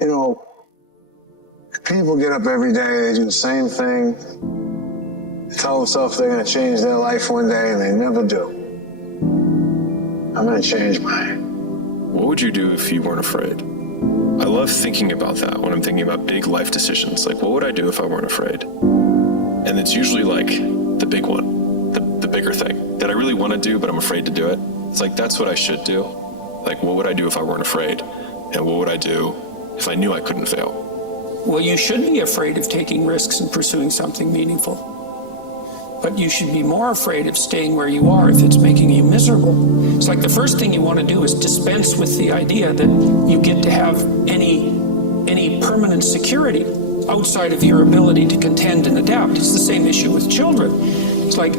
You know, people get up every day, they do the same thing, they tell themselves they're going to change their life one day, and they never do. I'm going to change mine. What would you do if you weren't afraid? I love thinking about that when I'm thinking about big life decisions. Like, what would I do if I weren't afraid? And it's usually like the big one, the bigger thing that I really want to do, but I'm afraid to do it. It's like, that's what I should do. Like, what would I do if I weren't afraid? And what would I do if I knew I couldn't fail? Well, you should be afraid of taking risks and pursuing something meaningful. But you should be more afraid of staying where you are if it's making you miserable. It's like the first thing you want to do is dispense with the idea that you get to have any permanent security outside of your ability to contend and adapt. It's the same issue with children. It's like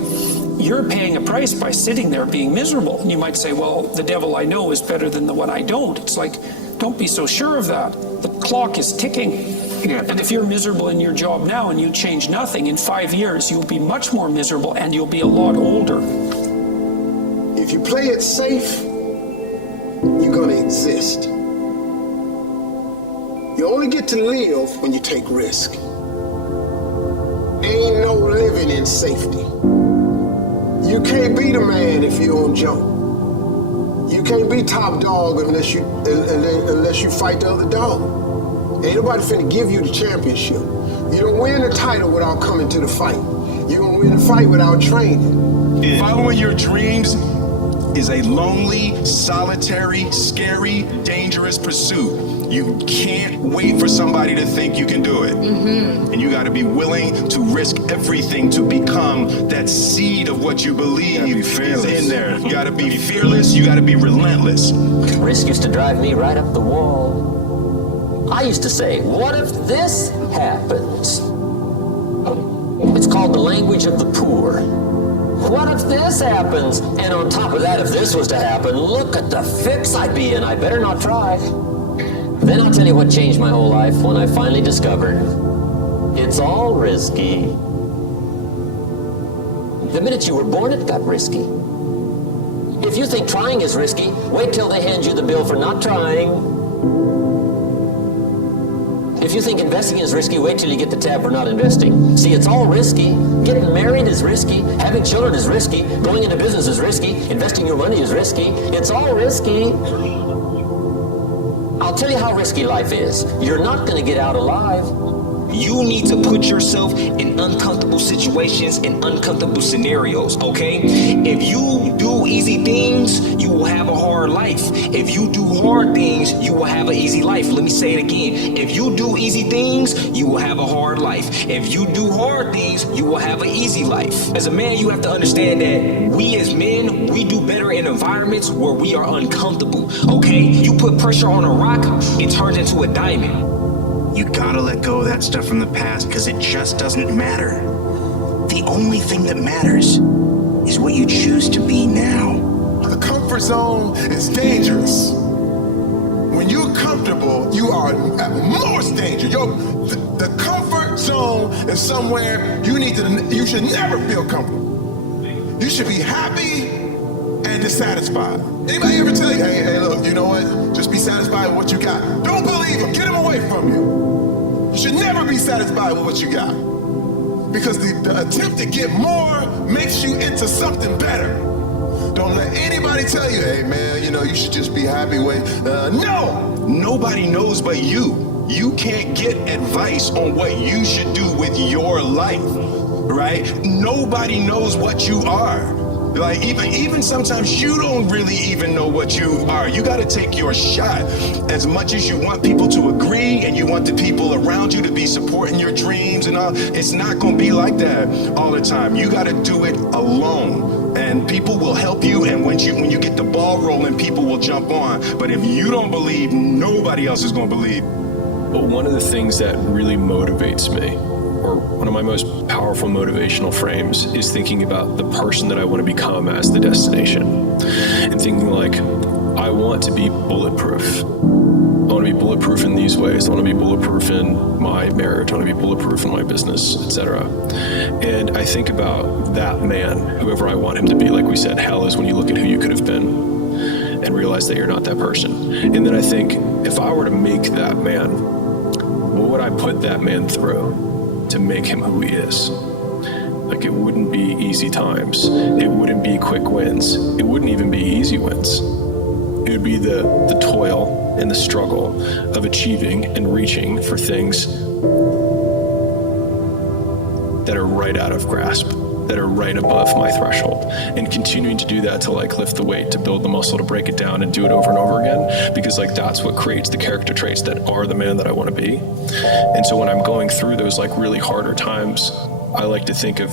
you're paying a price by sitting there being miserable. And you might say, well, the devil I know is better than the one I don't. It's like, don't be so sure of that. The clock is ticking. And if you're miserable in your job now and you change nothing, in 5 years you'll be much more miserable and you'll be a lot older. If you play it safe, you're gonna exist. You only get to live when you take risk. Ain't no living in safety. You can't be the man if you don't jump. You can't be top dog unless you fight the other dog. Ain't nobody finna give you the championship. You don't win the title without coming to the fight. You don't win the fight without training. Following your dreams is a lonely, solitary, scary, dangerous pursuit. You can't wait for somebody to think you can do it. And you gotta be willing to risk everything to become that seed of what you believe is in there. You gotta be fearless, you gotta be relentless. Risk used to drive me right up the wall. I used to say, what if this happens? It's called the language of the poor. What if this happens? And on top of that, if this was to happen, look at the fix I'd be in. I better not try. Then I'll tell you what changed my whole life when I finally discovered it's all risky. The minute you were born, it got risky. If you think trying is risky, wait till they hand you the bill for not trying. If you think investing is risky, wait till you get the tab for not investing. See, it's all risky. Getting married is risky. Having children is risky. Going into business is risky. Investing your money is risky. It's all risky. I'll tell you how risky life is. You're not going to get out alive. You need to put yourself in uncomfortable situations and uncomfortable scenarios, okay? If you do easy things, you will have a hard life. If you do hard things, you will have an easy life. Let me say it again. If you do easy things, you will have a hard life. If you do hard things, you will have an easy life. As a man, you have to understand that we as men, we do better in environments where we are uncomfortable, okay? You put pressure on a rock, it turns into a diamond. You gotta let go of that stuff from the past because it just doesn't matter. The only thing that matters is what you choose to be now. The comfort zone is dangerous. When you're comfortable, you are at most danger. The comfort zone is somewhere you should never feel comfortable. You should be happy and dissatisfied. Anybody ever tell you, hey, look, you know what? Just be satisfied with what you got. Don't believe him. Get him away from you. You should never be satisfied with what you got. Because the attempt to get more makes you into something better. Don't let anybody tell you, hey man, you should just be happy with, no! Nobody knows but you. You can't get advice on what you should do with your life, right? Nobody knows what you are. Like even sometimes you don't really even know what you are. You gotta take your shot. As much as you want people to agree and you want the people around you to be supporting your dreams and all, it's not gonna be like that all the time. You gotta do it alone. And people will help you, and when you get the ball rolling, people will jump on. But if you don't believe, nobody else is gonna believe. But one of the things that really motivates me, or one of my most powerful motivational frames, is thinking about the person that I want to become as the destination. And thinking like, I want to be bulletproof. I want to be bulletproof in these ways. I want to be bulletproof in my marriage. I want to be bulletproof in my business, etc. And I think about that man, whoever I want him to be. Like we said, hell is when you look at who you could have been and realize that you're not that person. And then I think, if I were to make that man, what would I put that man through to make him who he is? Like, it wouldn't be easy times. It wouldn't be quick wins. It wouldn't even be easy wins. It would be the toil and the struggle of achieving and reaching for things that are right out of grasp, that are right above my threshold, and continuing to do that to like lift the weight, to build the muscle, to break it down and do it over and over again, because like that's what creates the character traits that are the man that I want to be. And so when I'm going through those like really harder times, I like to think of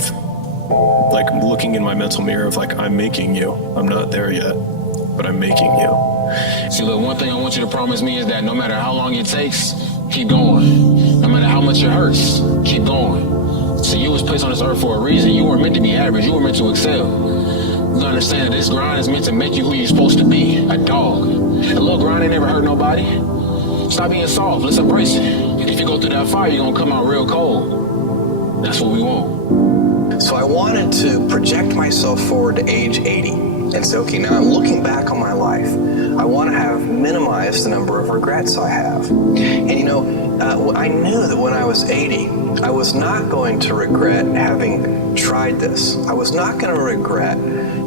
like looking in my mental mirror of like, I'm making you. I'm not there yet, but I'm making you. See, look, one thing I want you to promise me is that no matter how long it takes, keep going. No matter how much it hurts, keep going. So you was placed on this earth for a reason. You weren't meant to be average. You were meant to excel. You gotta understand that this grind is meant to make you who you're supposed to be, a dog. A little grind ain't never hurt nobody. Stop being soft. Let's embrace it. If you go through that fire, you're gonna come out real cold. That's what we want. So I wanted to project myself forward to age 80 and say, okay, now I'm looking back on my life. I want to have minimized the number of regrets I have. And you know, I knew that when I was 80, I was not going to regret having tried this. I was not going to regret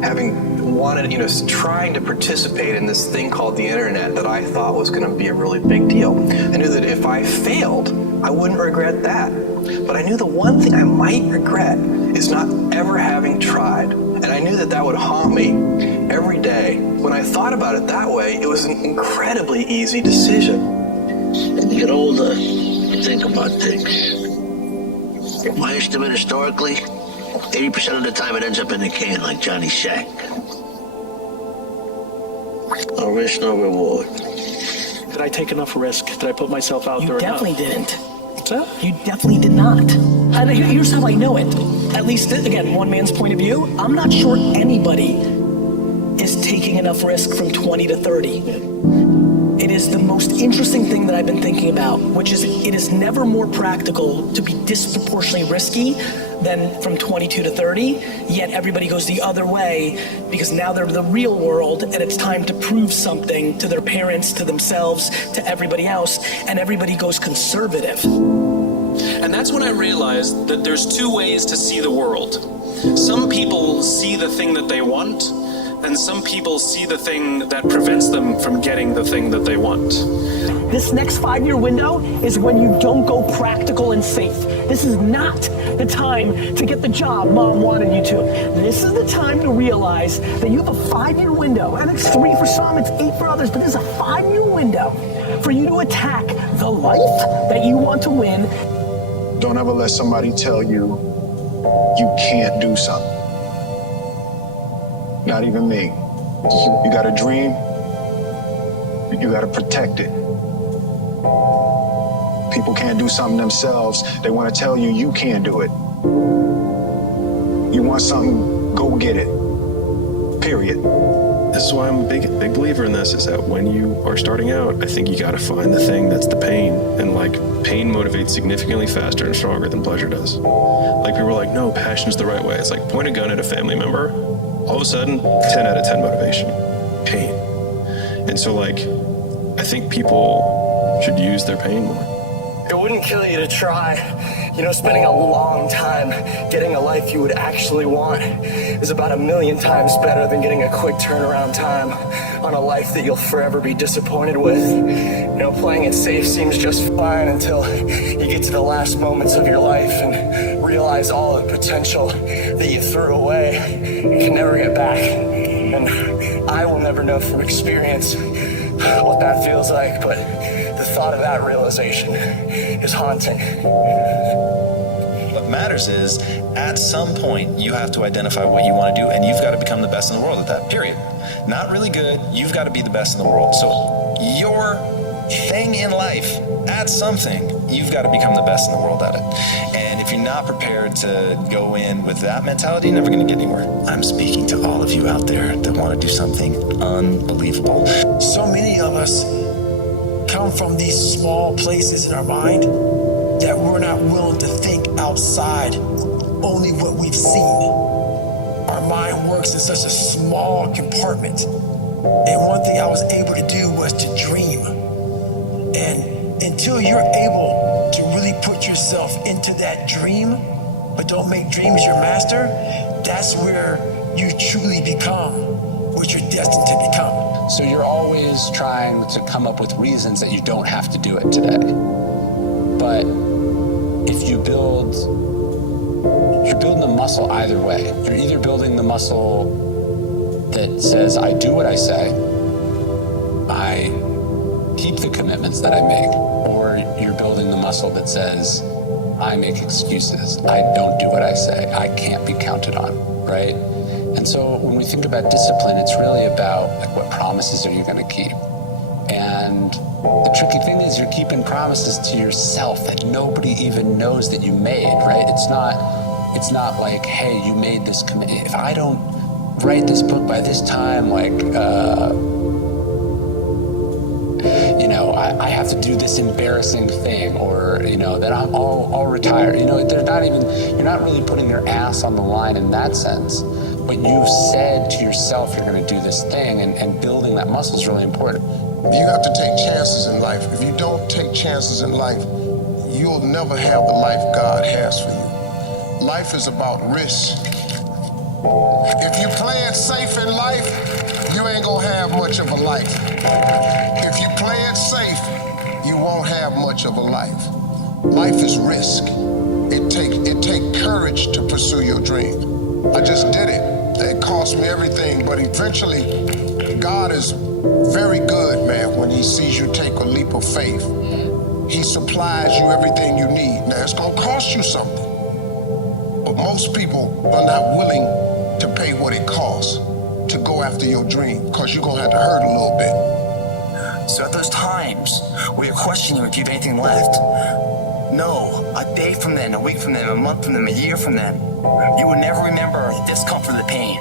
having wanted, trying to participate in this thing called the internet that I thought was going to be a really big deal. I knew that if I failed, I wouldn't regret that. But I knew the one thing I might regret is not ever having tried. And I knew that that would haunt me every day. When I thought about it that way, it was an incredibly easy decision. As you get older, you think about things. My estimate historically, 80% of the time it ends up in the can like Johnny Shack. No risk, no reward. Did I take enough risk? Did I put myself out there enough? You definitely didn't. So? You definitely did not. Here's how I know it. At least, again, one man's point of view. I'm not sure anybody is taking enough risk from 20 to 30. It is the most interesting thing that I've been thinking about, which is it is never more practical to be disproportionately risky than from 22 to 30, yet everybody goes the other way because now they're the real world and it's time to prove something to their parents, to themselves, to everybody else, and everybody goes conservative. And that's when I realized that there's two ways to see the world. Some people see the thing that they want, and some people see the thing that prevents them from getting the thing that they want. This next 5-year window is when you don't go practical and safe. This is not the time to get the job mom wanted you to. This is the time to realize that you have a 5-year window, and it's 3 for some, it's 8 for others, but this is a 5-year window for you to attack the life that you want to win. Don't ever let somebody tell you you can't do something. Not even me. You got a dream, you got to protect it. People can't do something themselves. They want to tell you you can't do it. You want something, go get it. Period. This is why I'm a big believer in this, is that when you are starting out, I think you got to find the thing that's the pain. And like, pain motivates significantly faster and stronger than pleasure does. Like, people are like, no, passion's the right way. It's like, point a gun at a family member, all of a sudden, 10 out of 10 motivation. Pain. And so like, I think people should use their pain more. It wouldn't kill you to try. Spending a long time getting a life you would actually want is about 1,000,000 times better than getting a quick turnaround time on a life that you'll forever be disappointed with. Playing it safe seems just fine until you get to the last moments of your life and realize all the potential that you threw away you can never get back. And I will never know from experience what that feels like, but the thought of that realization is haunting. What matters is, at some point, you have to identify what you want to do, and you've got to become the best in the world at that, period. Not really good, you've got to be the best in the world. So your thing in life, at something, you've got to become the best in the world at it. And if you're not prepared to go in with that mentality, you're never going to get anywhere. I'm speaking to all of you out there that want to do something unbelievable. So many of us come from these small places in our mind that we're not willing to think outside only what we've seen. Our mind works in such a small compartment. And one thing I was able to do was to dream. until you're able to really put yourself into that dream, but don't make dreams your master, that's where you truly become what you're destined to become. So you're always trying to come up with reasons that you don't have to do it today. But if you're building the muscle either way. You're either building the muscle that says, I do what I say, I keep the commitments that I make, or you're building the muscle that says, I make excuses, I don't do what I say, I can't be counted on, right? And so when we think about discipline, it's really about like, what promises are you going to keep? And the tricky thing is you're keeping promises to yourself that nobody even knows that you made, right? It's not like, hey, you made this commitment. If I don't write this book by this time, like, I have to do this embarrassing thing, or, that I'll retire. You're not really putting your ass on the line in that sense, but you've said to yourself you're going to do this thing, and building that muscle is really important. You have to take chances in life. If you don't take chances in life, you'll never have the life God has for you. Life is about risk. If you play it safe in life, you ain't gonna have much of a life. If you play it safe, you won't have much of a life. Life is risk. It take courage to pursue your dream. I just did it. It cost me everything, but eventually, God is very good, man, when he sees you take a leap of faith. He supplies you everything you need. Now, it's gonna cost you something. But most people are not willing to pay what it costs to go after your dream, because you're gonna have to hurt a little bit. So at those times where you're questioning if you have anything left, no, a day from then, a week from then, a month from then, a year from then, you will never remember the discomfort of the pain.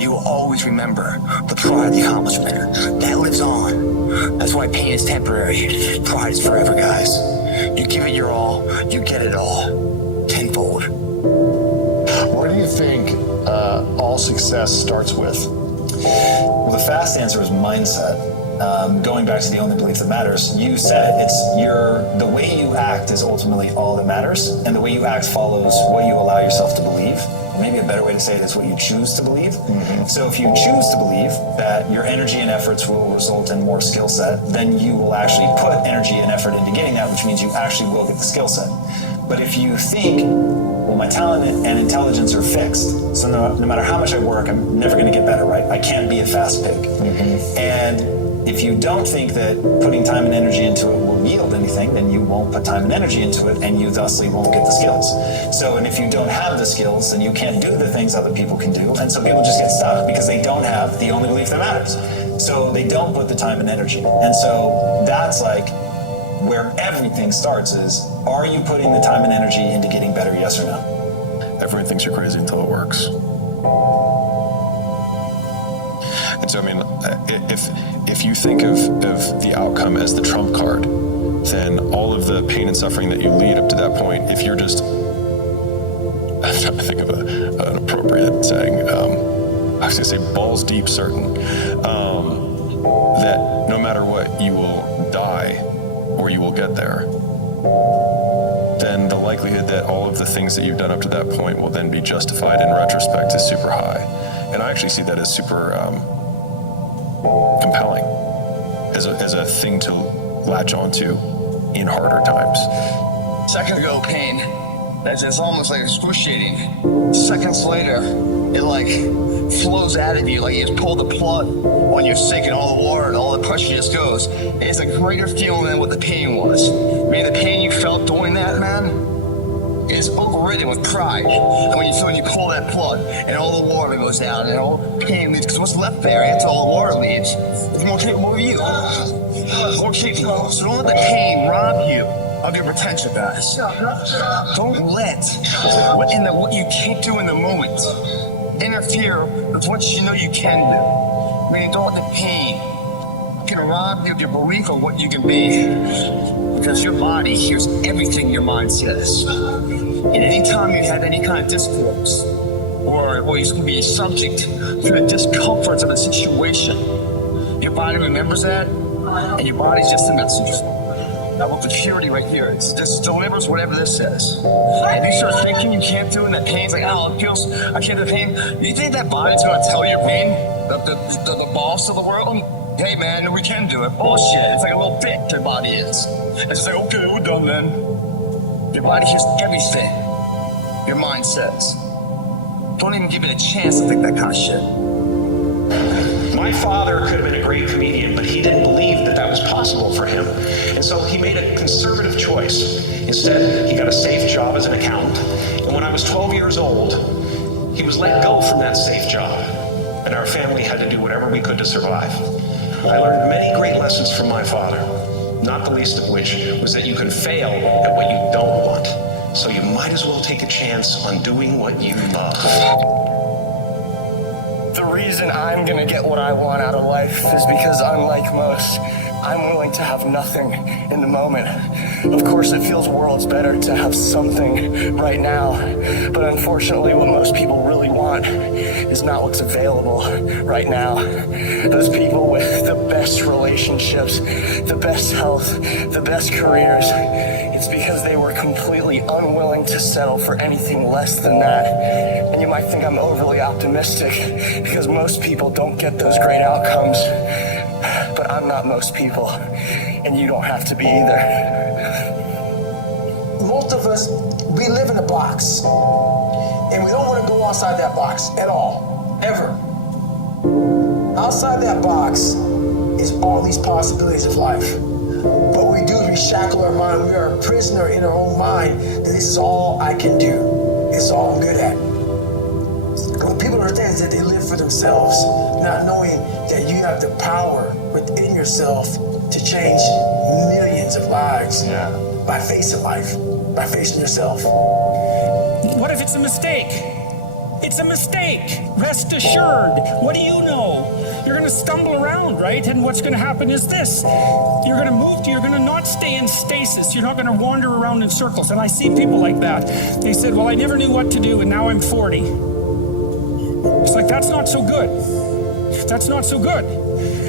You will always remember the pride of the accomplishment. That lives on. That's why pain is temporary. Pride is forever, guys. You give it your all, you get it all. Tenfold. Where do you think all success starts with? Well, the fast answer is mindset. Going back to the only belief that matters, you said it. It's the way you act is ultimately all that matters, and the way you act follows what you allow yourself to believe. Maybe a better way to say it is what you choose to believe. Mm-hmm. So if you choose to believe that your energy and efforts will result in more skill set, then you will actually put energy and effort into getting that, which means you actually will get the skill set. But if you think, well, my talent and intelligence are fixed, so no matter how much I work, I'm never going to get better, right? I can't be a fast pick. Mm-hmm. And if you don't think that putting time and energy into it will yield anything, then you won't put time and energy into it, and you thusly won't get the skills. So, and if you don't have the skills, then you can't do the things other people can do, and so people just get stuck because they don't have the only belief that matters. So they don't put the time and energy. And so that's like where everything starts is, are you putting the time and energy into getting better, yes or no? Everyone thinks you're crazy until it works. And so, I mean, if you think of the outcome as the trump card, then all of the pain and suffering that you lead up to that point, if you're just, I'm trying to think of an appropriate saying, I was going to say balls deep certain, that no matter what, you will die or you will get there, then the likelihood that all of the things that you've done up to that point will then be justified in retrospect is super high. And I actually see that as super compelling, as a thing to latch onto in harder times. Second ago, pain. It's almost like excruciating. Seconds later, it like flows out of you, like you just pull the plug on your sink and all the water and all the pressure just goes. And it's a greater feeling than what the pain was. I mean, the pain you felt doing that, man, is overridden with pride. And when you pull that plug and all the water goes down and all the pain leaves, because what's left there after all the water leaves is more capable of you. More capable. So don't let the pain rob you of your potential, guys. Don't let what you can't do in the moment interfere with what you know you can do. I mean, don't let the pain can rob you of your belief of what you can be, because your body hears everything your mind says. And anytime you have any kind of discourse, or you can be subject to the discomforts of a situation, your body remembers that, and your body's just a messenger. I want the purity right here. It just delivers whatever this says. And you start thinking you can't do it, and that pain's like, oh, it feels, I can't do the pain. You think that body's gonna tell your pain, the boss of the world? Hey man, we can do it. Bullshit. It's like a little bitch, your body is. It's just like, okay, we're done then. Your body hears everything your mind says. Don't even give it a chance to think that kind of shit. My father could have been a great comedian, but he didn't believe that that was possible for him. And so he made a conservative choice. Instead, he got a safe job as an accountant. And when I was 12 years old, he was let go from that safe job. And our family had to do whatever we could to survive. I learned many great lessons from my father, not the least of which was that you can fail at what you don't want. So you might as well take a chance on doing what you love. The reason I'm gonna get what I want out of life is because, unlike most, I'm willing to have nothing in the moment. Of course, it feels worlds better to have something right now, but unfortunately, what most people really want is not what's available right now. Those people with the best relationships, the best health, the best careers, it's because they were completely unwilling to settle for anything less than that. And you might think I'm overly optimistic because most people don't get those great outcomes. But I'm not most people, and you don't have to be either. Most of us, we live in a box, and we don't want to go outside that box at all, ever. Outside that box is all these possibilities of life. What we do is we shackle our mind. We are a prisoner in our own mind that this is all I can do. It's all I'm good at. What people understand is that they live for themselves, not knowing that you have the power within yourself to change millions of lives by facing life, by facing yourself. What if it's a mistake? It's a mistake. Rest assured. What do you know? You're going to stumble around, right? And what's going to happen is this. You're going to move, you're going to not stay in stasis. You're not going to wander around in circles. And I see people like that. They said, well, I never knew what to do, and now I'm 40. It's like, that's not so good. That's not so good.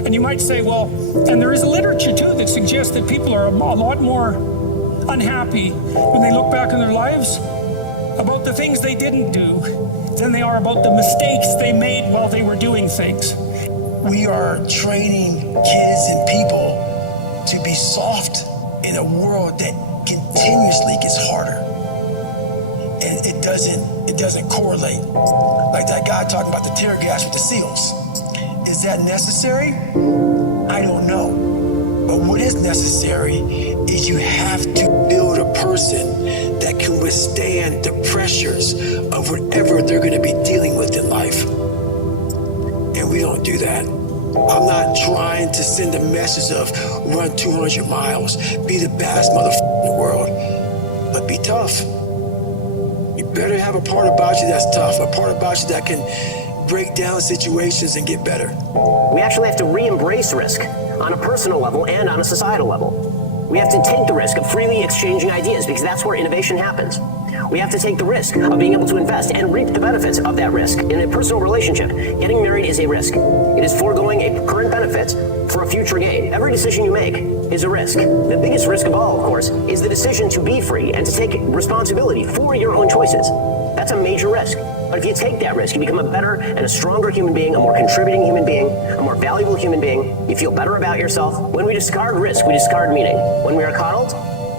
And you might say, well, and there is a literature too that suggests that people are a lot more unhappy when they look back on their lives about the things they didn't do than they are about the mistakes they made while they were doing things. We are training kids and people to be soft in a world that continuously gets harder. And it doesn't correlate. Like that guy talking about the tear gas with the SEALs. Is that necessary? I don't know. But what is necessary is you have to build a person that can withstand the pressures of whatever they're going to be dealing with in life. And we don't do that. I'm not trying to send a message of run 200 miles, be the baddest motherfucker in the world, but be tough. You better have a part about you that's tough, a part about you that can break down situations and get better. We actually have to re-embrace risk on a personal level and on a societal level. We have to take the risk of freely exchanging ideas because that's where innovation happens. We have to take the risk of being able to invest and reap the benefits of that risk in a personal relationship. Getting married is a risk. It is foregoing a current benefit for a future gain. Every decision you make is a risk. The biggest risk of all, of course, is the decision to be free and to take responsibility for your own choices. That's a major risk. But if you take that risk, you become a better and a stronger human being, a more contributing human being, a more valuable human being. You feel better about yourself. When we discard risk, we discard meaning. When we are coddled,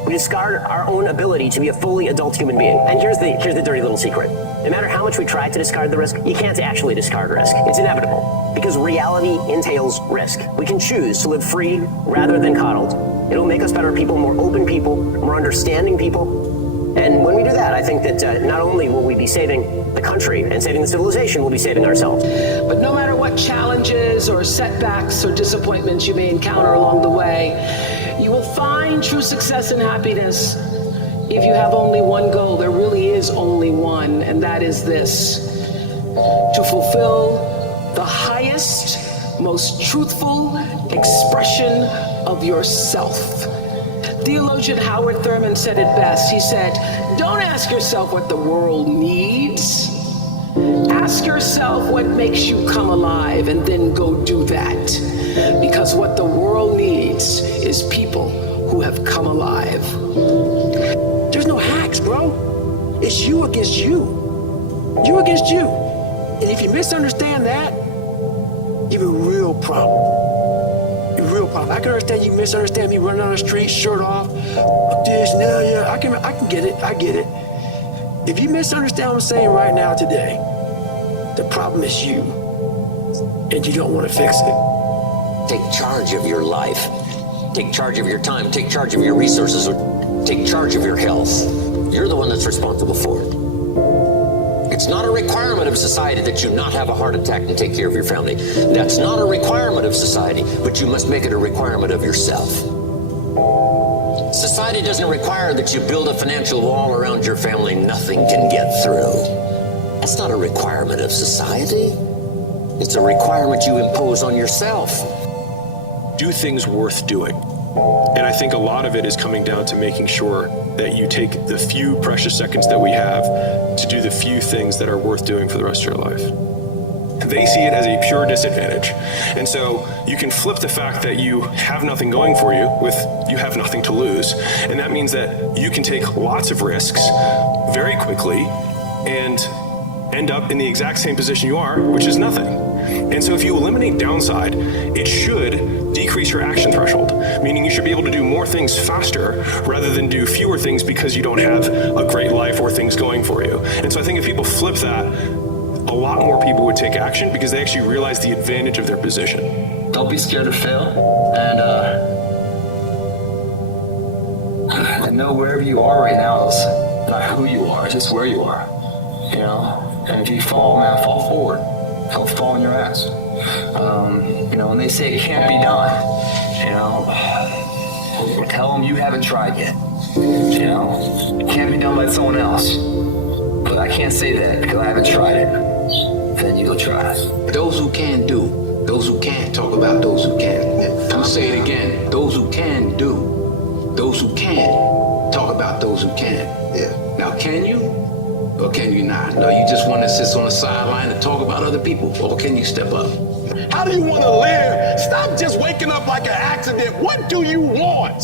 we discard our own ability to be a fully adult human being. And here's the dirty little secret. No matter how much we try to discard the risk, you can't actually discard risk. It's inevitable. Because reality entails risk. We can choose to live free rather than coddled. It'll make us better people, more open people, more understanding people. And when we do that, I think that not only will we be saving the country and saving the civilization, we'll be saving ourselves. But no matter what challenges or setbacks or disappointments you may encounter along the way, you will find true success and happiness if you have only one goal. There really is only one, and that is this: to fulfill the highest, most truthful expression of yourself. Theologian Howard Thurman said it best. He said, don't ask yourself what the world needs. Ask yourself what makes you come alive, and then go do that. Because what the world needs is people who have come alive. There's no hacks, bro. It's you against you. You against you. And if you misunderstand that, you have a real problem. A real problem. I can understand you misunderstand me running down the street, shirt off, this, no, yeah, I can get it, I get it. If you misunderstand what I'm saying right now today, the problem is you, and you don't want to fix it. Take charge of your life. Take charge of your time. Take charge of your resources. Or take charge of your health. You're the one that's responsible for it. It's not a requirement of society that you not have a heart attack and take care of your family. That's not a requirement of society, but you must make it a requirement of yourself. Society doesn't require that you build a financial wall around your family nothing can get through. That's not a requirement of society. It's a requirement you impose on yourself. Do things worth doing. And I think a lot of it is coming down to making sure that you take the few precious seconds that we have to do the few things that are worth doing for the rest of your life. They see it as a pure disadvantage. And so you can flip the fact that you have nothing going for you with you have nothing to lose. And that means that you can take lots of risks very quickly and end up in the exact same position you are, which is nothing. And so if you eliminate downside, it should decrease your action threshold, meaning you should be able to do more things faster rather than do fewer things because you don't have a great life or things going for you. And so I think if people flip that, a lot more people would take action because they actually realize the advantage of their position. Don't be scared to fail, and know wherever you are right now is not who you are, it's just where you are, you know. And if you fall, man, fall forward. Don't fall on your ass. You know, when they say it can't be done, you know, tell them you haven't tried yet. You know, it can't be done by someone else. But I can't say that because I haven't tried it. Then you go try it. Those who can do, those who can't talk about those who can. I'll say it again. Those who can do, those who can talk about those who can. Yeah. Now, can you? Or can you not? No, you just want to sit on the sideline and talk about other people. Or can you step up? How do you want to live? Stop just waking up like an accident. What do you want?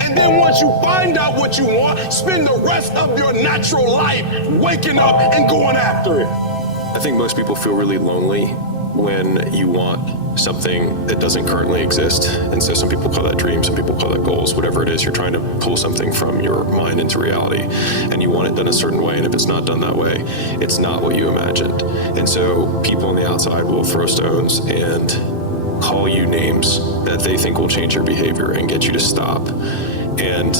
And then once you find out what you want, spend the rest of your natural life waking up and going after it. I think most people feel really lonely when you want something that doesn't currently exist. And so some people call that dreams, some people call that goals, whatever it is. You're trying to pull something from your mind into reality and you want it done a certain way. And if it's not done that way, it's not what you imagined. And so people on the outside will throw stones and call you names that they think will change your behavior and get you to stop. And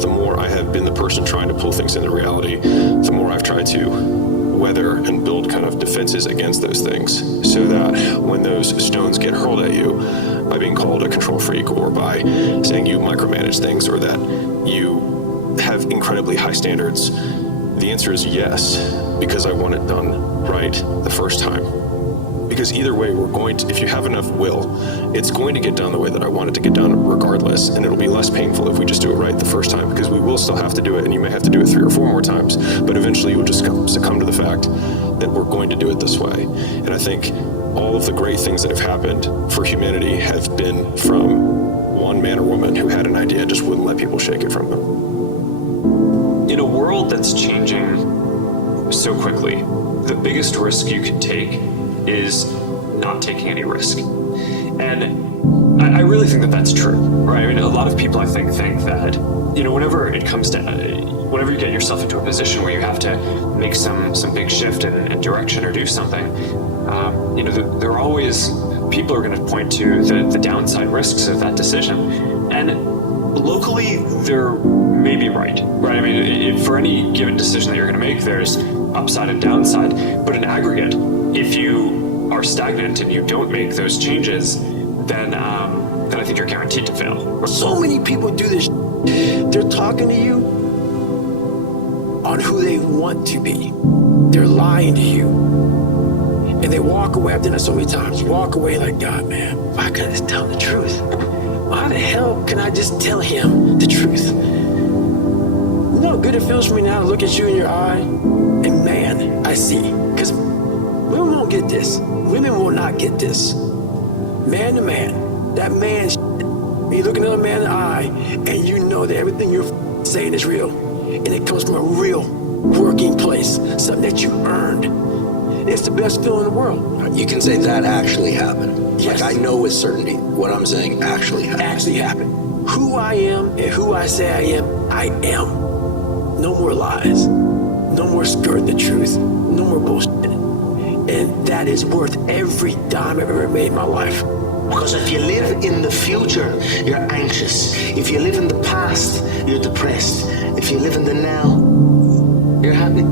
the more I have been the person trying to pull things into reality, the more I've tried to weather and build kind of defenses against those things so that when those stones get hurled at you by being called a control freak or by saying you micromanage things or that you have incredibly high standards, the answer is yes, because I want it done right the first time. Because either way, we're going to, if you have enough will, it's going to get done the way that I want it to get done regardless, and it'll be less painful if we just do it right the first time, because we will still have to do it, and you may have to do it 3 or 4 more times, but eventually you'll just succumb to the fact that we're going to do it this way. And I think all of the great things that have happened for humanity have been from one man or woman who had an idea and just wouldn't let people shake it from them. In a world that's changing so quickly, the biggest risk you can take is not taking any risk. And I really think that that's true, right? I mean, a lot of people, I think that, you know, whenever it comes to, whenever you get yourself into a position where you have to make some big shift in direction or do something, you know, there are always, people are going to point to the downside risks of that decision. And locally, they're maybe right? I mean, for any given decision that you're going to make, there's upside and downside, but in aggregate, if you are stagnant and you don't make those changes, then I think you're guaranteed to fail. So many people do this. They're talking to you on who they want to be. They're lying to you. And they walk away, I've done that so many times, walk away like, God, man, why can't I just tell him the truth? Why the hell can I just tell him the truth? You know how good it feels for me now to look at you in your eye? And man, I see. Because women won't get this. Women will not get this. Man to man, that man When you look another man in the eye and you know that everything you're saying is real, and it comes from a real working place, something that you earned, it's the best feeling in the world. You can say that actually happened. Yes. Like I know with certainty what I'm saying actually happened. Actually happened. Who I am and who I say I am. No more lies. No more skirting the truth. No more bullshit. And that is worth every dime I've ever made in my life. Because if you live in the future, you're anxious. If you live in the past, you're depressed. If you live in the now, you're happy.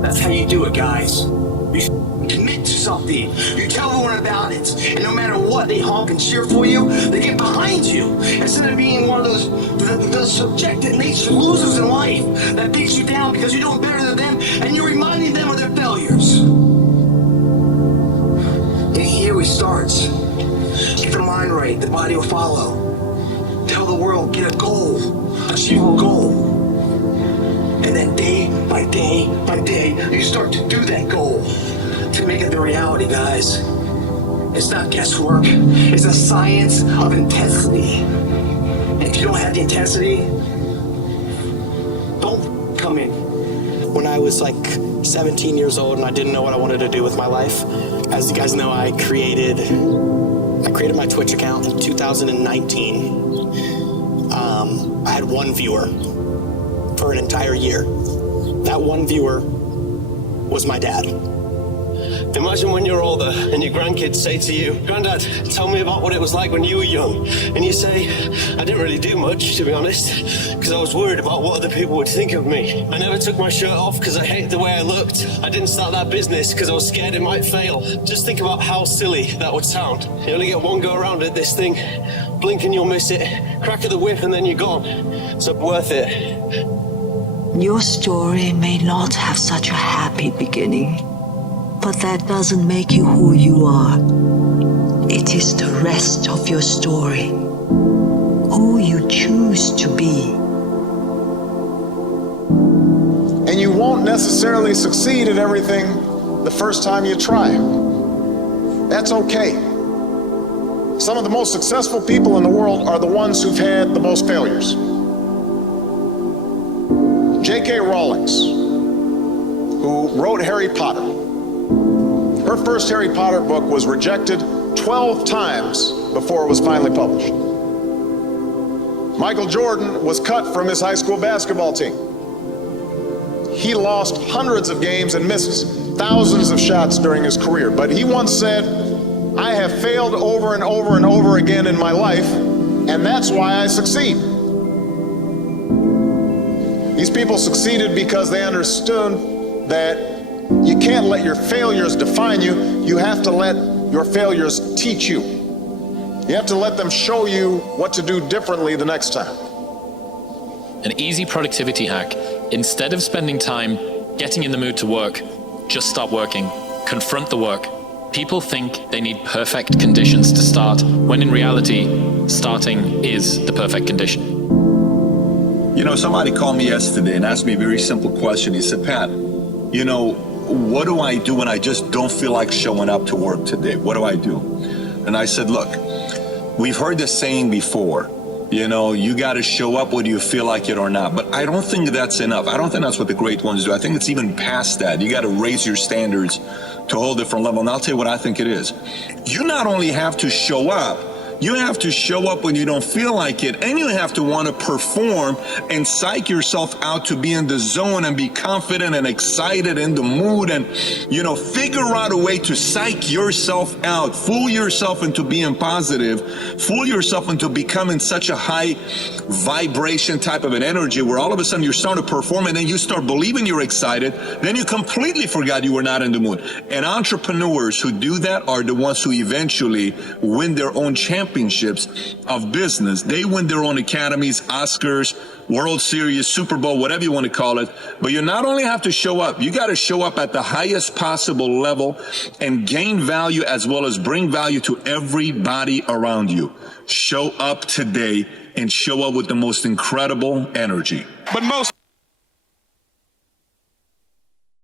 That's how you do it, guys. You commit to something. You tell everyone about it. And no matter what, they honk and cheer for you. They get behind you. Instead of being one of those subjective nature losers in life that beats you down because you're doing better than them and you're reminding them of their failures. And here we start. Keep your mind right, the body will follow. Tell the world, get a goal, achieve a goal. And then day by day by day, you start to do that goal to make it the reality, guys. It's not guesswork. It's a science of intensity. And if you don't have the intensity, don't come in. When I was like 17 years old and I didn't know what I wanted to do with my life, as you guys know, I created my Twitch account in 2019. I had one viewer for an entire year. That one viewer was my dad. Imagine when you're older and your grandkids say to you, "Granddad, tell me about what it was like when you were young." And you say, "I didn't really do much, to be honest, because I was worried about what other people would think of me. I never took my shirt off because I hated the way I looked. I didn't start that business because I was scared it might fail." Just think about how silly that would sound. You only get one go around at this thing, blink and you'll miss it, crack of the whip and then you're gone. So worth it. Your story may not have such a happy beginning, but that doesn't make you who you are. It is the rest of your story, who you choose to be. And you won't necessarily succeed at everything the first time you try. That's okay. Some of the most successful people in the world are the ones who've had the most failures. J.K. Rowling, who wrote Harry Potter. Her first Harry Potter book was rejected 12 times before it was finally published. Michael Jordan was cut from his high school basketball team. He lost hundreds of games and missed thousands of shots during his career. But he once said, "I have failed over and over and over again in my life, and that's why I succeed." These people succeeded because they understood that you can't let your failures define you. You have to let your failures teach you. You have to let them show you what to do differently the next time. An easy productivity hack. Instead of spending time getting in the mood to work, just start working. Confront the work. People think they need perfect conditions to start, when in reality, starting is the perfect condition. You know, somebody called me yesterday and asked me a very simple question. He said, "Pat, you know, what do I do when I just don't feel like showing up to work today? What do I do?" And I said, "Look, we've heard this saying before. You know, you got to show up whether you feel like it or not. But I don't think that's enough. I don't think that's what the great ones do. I think it's even past that. You got to raise your standards to a whole different level. And I'll tell you what I think it is. You not only have to show up, you have to show up when you don't feel like it, and you have to want to perform and psych yourself out to be in the zone and be confident and excited in the mood and, you know, figure out a way to psych yourself out, fool yourself into being positive, fool yourself into becoming such a high vibration type of an energy where all of a sudden you're starting to perform and then you start believing you're excited, then you completely forgot you were not in the mood. And entrepreneurs who do that are the ones who eventually win their own championships of business. They win their own academies, Oscars, World Series, Super Bowl, whatever you want to call it. But you not only have to show up, you got to show up at the highest possible level and gain value as well as bring value to everybody around you. Show up today and show up with the most incredible energy. But most